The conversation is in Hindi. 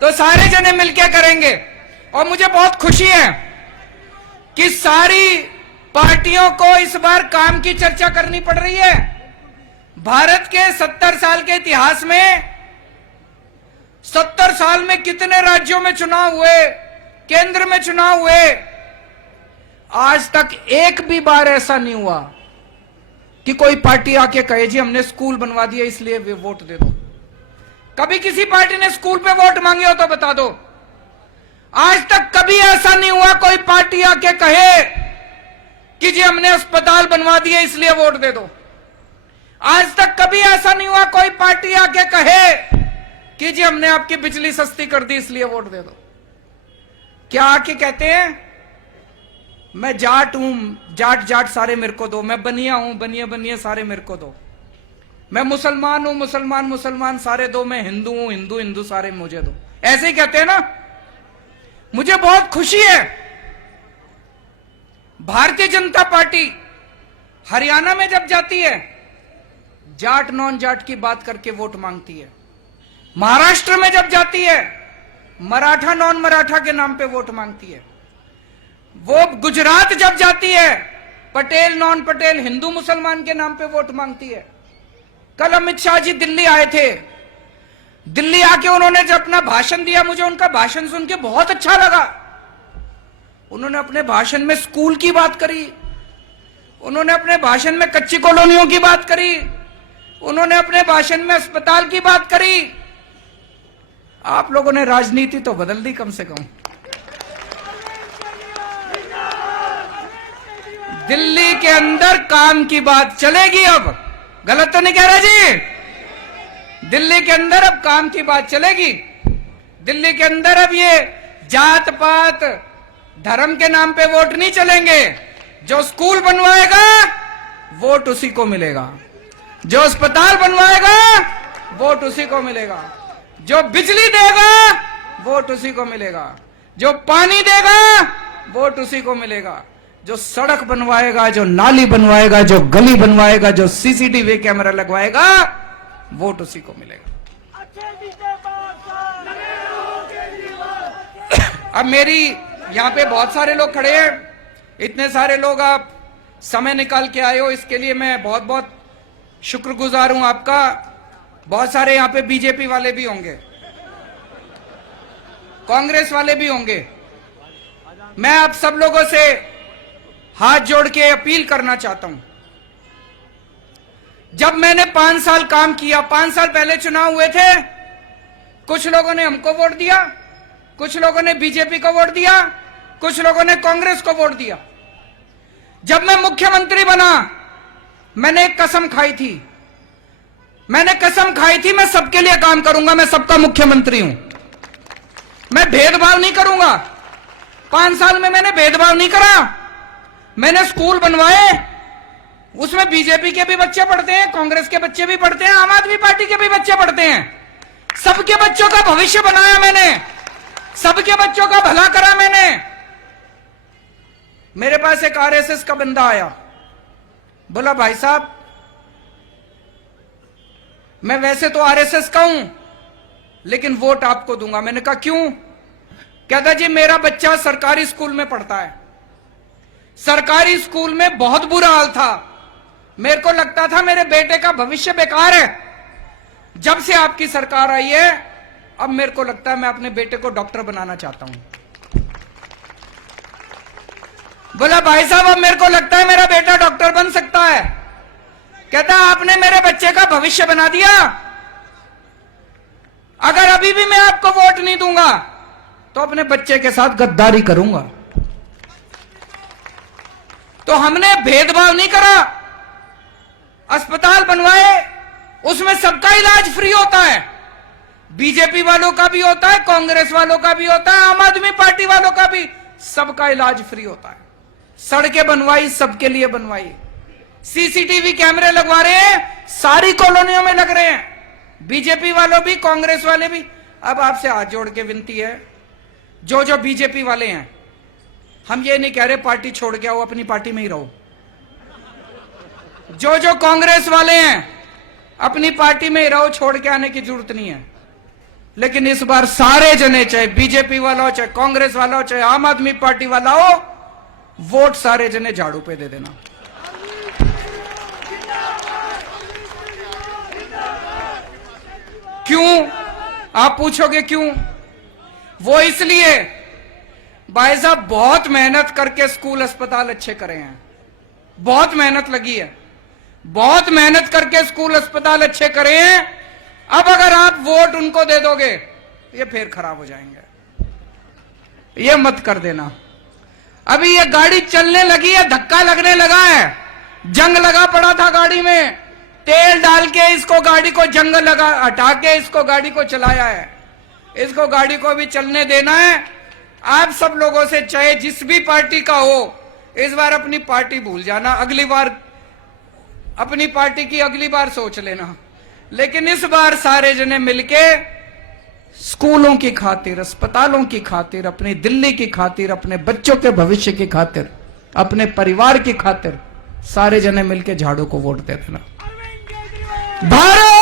तो सारे जने मिलके करेंगे। और मुझे बहुत खुशी है कि सारी पार्टियों को इस बार काम की चर्चा करनी पड़ रही है। भारत के 70 साल के इतिहास में 70 साल में कितने राज्यों में चुनाव हुए, केंद्र में चुनाव हुए, आज तक एक भी बार ऐसा नहीं हुआ कि कोई पार्टी आके कहे जी हमने स्कूल बनवा दिया इसलिए वे वोट दे दो। कभी किसी पार्टी ने स्कूल पे वोट मांगे हो तो बता दो। आज तक कभी ऐसा नहीं हुआ कोई पार्टी आके कहे कि जी हमने अस्पताल बनवा दिए इसलिए वोट दे दो। आज तक कभी ऐसा नहीं हुआ कोई पार्टी आके कहे कि जी हमने आपकी बिजली सस्ती कर दी इसलिए वोट दे दो। क्या आके कहते हैं मैं जाट हूं, जाट जाट सारे मेरे को दो, मैं बनिया हूं, बनिया बनिया सारे मेरे को दो, मैं मुसलमान हूं, मुसलमान मुसलमान सारे दो, मैं हिंदू हूं, हिंदू हिंदू सारे मुझे दो। ऐसे ही कहते हैं ना। मुझे बहुत खुशी है भारतीय जनता पार्टी हरियाणा में जब जाती है जाट नॉन जाट की बात करके वोट मांगती है। महाराष्ट्र में जब जाती है मराठा नॉन मराठा के नाम पे वोट मांगती है। वो गुजरात जब जाती है पटेल नॉन पटेल हिंदू मुसलमान के नाम पे वोट मांगती है। कल अमित शाह जी दिल्ली आए थे। दिल्ली आके उन्होंने जब अपना भाषण दिया, मुझे उनका भाषण सुन के बहुत अच्छा लगा। उन्होंने अपने भाषण में स्कूल की बात करी, उन्होंने अपने भाषण में कच्ची कॉलोनियों की बात करी, उन्होंने अपने भाषण में अस्पताल की बात करी। आप लोगों ने राजनीति तो बदल दी कम से कम। दिल्ली के अंदर काम की बात चलेगी। अब गलत तो नहीं कह रहे जी? दिल्ली के अंदर अब काम की बात चलेगी। दिल्ली के अंदर अब ये जात पात धर्म के नाम पे वोट नहीं चलेंगे। जो स्कूल बनवाएगा वोट उसी को मिलेगा, जो अस्पताल बनवाएगा वोट उसी को मिलेगा, जो बिजली देगा वोट उसी को मिलेगा, जो पानी देगा वोट उसी को मिलेगा, जो सड़क बनवाएगा, जो नाली बनवाएगा, जो गली बनवाएगा, जो सीसीटीवी कैमरा लगवाएगा वोट उसी को मिलेगा। अब मेरी यहां पे बहुत सारे लोग खड़े हैं, इतने सारे लोग आप समय निकाल के आए हो, इसके लिए मैं बहुत बहुत शुक्रगुजार हूं आपका। बहुत सारे यहां पे बीजेपी वाले भी होंगे, कांग्रेस वाले भी होंगे। मैं आप सब लोगों से हाथ जोड़ के अपील करना चाहता हूं। जब मैंने 5 साल काम किया, 5 साल पहले चुनाव हुए थे, कुछ लोगों ने हमको वोट दिया, कुछ लोगों ने बीजेपी को वोट दिया, कुछ लोगों ने कांग्रेस को वोट दिया। जब मैं मुख्यमंत्री बना मैंने एक कसम खाई थी, मैं सबके लिए काम करूंगा, मैं सबका मुख्यमंत्री हूं, मैं भेदभाव नहीं करूंगा। 5 साल में मैंने भेदभाव नहीं करा। मैंने स्कूल बनवाए, उसमें बीजेपी के भी बच्चे पढ़ते हैं, कांग्रेस के बच्चे भी पढ़ते हैं, आम आदमी पार्टी के भी बच्चे पढ़ते हैं। सबके बच्चों का भविष्य बनाया मैंने, सबके बच्चों का भला करा मैंने। मेरे पास एक आरएसएस का बंदा आया, बोला भाई साहब मैं वैसे तो आरएसएस का हूं लेकिन वोट आपको दूंगा। मैंने कहा क्यों? कहता जी मेरा बच्चा सरकारी स्कूल में पढ़ता है, सरकारी स्कूल में बहुत बुरा हाल था, मेरे को लगता था मेरे बेटे का भविष्य बेकार है। जब से आपकी सरकार आई है अब मेरे को लगता है मैं अपने बेटे को डॉक्टर बनाना चाहता हूं। बोला भाई साहब अब मेरे को लगता है मेरा बेटा डॉक्टर बन सकता है। कहता आपने मेरे बच्चे का भविष्य बना दिया, अगर अभी भी मैं आपको वोट नहीं दूंगा तो अपने बच्चे के साथ गद्दारी करूंगा। तो हमने भेदभाव नहीं करा, अस्पताल बनवाए, उसमें सबका इलाज फ्री होता है, बीजेपी वालों का भी होता है, कांग्रेस वालों का भी होता है, आम आदमी पार्टी वालों का भी, सबका इलाज फ्री होता है। सड़कें बनवाई, सबके लिए बनवाई, सीसीटीवी कैमरे लगवा रहे हैं, सारी कॉलोनियों में लग रहे हैं, बीजेपी वालों भी कांग्रेस वाले भी। अब आपसे हाथ जोड़ के विनती है, जो बीजेपी वाले हैं, हम ये नहीं कह रहे पार्टी छोड़ के आओ, अपनी पार्टी में ही रहो। जो कांग्रेस वाले हैं अपनी पार्टी में ही रहो, छोड़ के आने की जरूरत नहीं है। लेकिन इस बार सारे जने, चाहे बीजेपी वाला हो, चाहे कांग्रेस वाला हो, चाहे आम आदमी पार्टी वाला हो, वोट सारे जने झाड़ू पे दे देना। क्यों? आप पूछोगे क्यों? वो इसलिए, भाई साहब बहुत मेहनत करके स्कूल अस्पताल अच्छे करे हैं, बहुत मेहनत लगी है, बहुत मेहनत करके स्कूल अस्पताल अच्छे करे हैं। अब अगर आप वोट उनको दे दोगे, ये फिर खराब हो जाएंगे। ये मत कर देना। अभी ये गाड़ी चलने लगी है, धक्का लगने लगा है, जंग लगा पड़ा था गाड़ी में, तेल डाल के इसको गाड़ी को जंग लगा हटा के इसको गाड़ी को चलाया है। इसको गाड़ी को भी चलने देना है। आप सब लोगों से, चाहे जिस भी पार्टी का हो, इस बार अपनी पार्टी भूल जाना, अगली बार अपनी पार्टी की अगली बार सोच लेना। लेकिन इस बार सारे जने मिलके स्कूलों की खातिर, अस्पतालों की खातिर, अपनी दिल्ली की खातिर, अपने बच्चों के भविष्य की खातिर, अपने परिवार की खातिर सारे जने मिलके झाड़ू को वोट दे देना। भारत